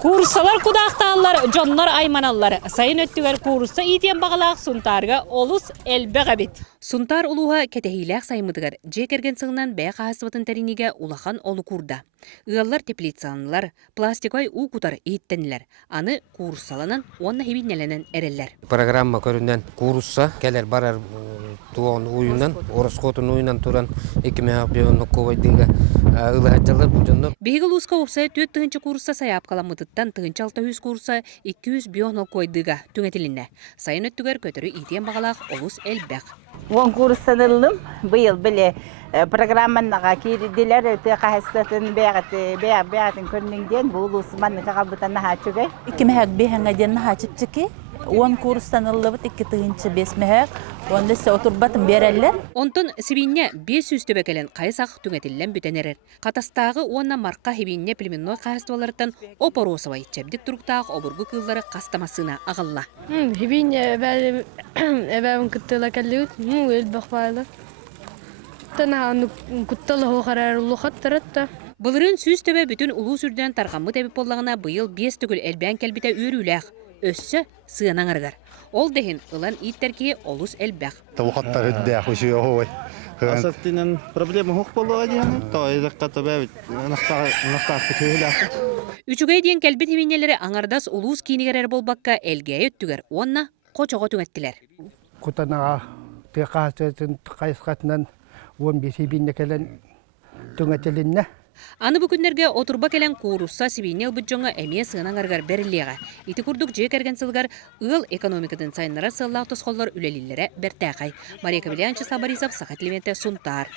Kursalar kudaqtağlar, jonlar aymanallar. Sayın öttüger kursa itiyen bağalaq suntarga olus elbeğe bit. Suntar uluğa ketehilaq saymıdıgar. Jekergen sığınan bәй қағасыбатын тәрінеге улахан олу kurda. Иаллар теплицанылар, пластикой у кутар иттенилер. Аны курсаланан, онна хебиннеленен эреллер. Программа көрүнөн курсса келер барар туон уюнан, ороскотун уюнан туран 2000 ковайдыга ылахаталар бу жонно. Бейгыл уска опсай төт тыгынчы курса саяп каламытыттан тыгынчы 600 курса 200 бионол койдыга түңетилинне. Сайын өттүгер көтөрү итен багалак олус элбек. Вон курстанылым быйыл биле программаға кирдилер өтө кахастатын бәгатын көрнүңден бул усман кагабытан хачугай 2 бехенге ден хачыпчыки он курстанылыбыт 2-5 мехек онда се отурбатын береллер. Онтон сибинне 500 төбекелен кайсак түңетилен бүтенерер. Катастагы онна марка хибинне племенной кахаствалардан опоросовай чебдик туруктагы обургу кыллары кастамасына агылла. Хибинне эбэм кыттыла каллыт, элбахбайлы. Тана кутталы хохарарлы хаттаратта. Былырын сүз төбе бүтүн улуу сүрдөн таргаммы тебип боллагына быйыл 5 түгүл элбен келбите үрүләк. Өссө сыанаңаргар. Ол дехин ылан иттерки олус элбек. Тавхаттар иддә хуши ой. Асафтинен проблема хук болуга дияны, тойдак катабэбит, нахтар кытыла. Үчүгэй диен келбит химинелери аңардас улус кинигерер болбакка элге өттүгер. Онна кочого түңеттилер. Кутанага текаатын кайскатынан 15 бинне келен түңетилинне. Аны бүкүннерге отурба келен курусса сибинел бүджоңа эмие сыанаңаргар берилига. Ити курдук же керген сылгар ыл экономикадан сайыннара сыллаак тосқоллар үлелилere бертәкай. Мария Кабелянчы Сабаризов, Сахат Левенте, Сунтар.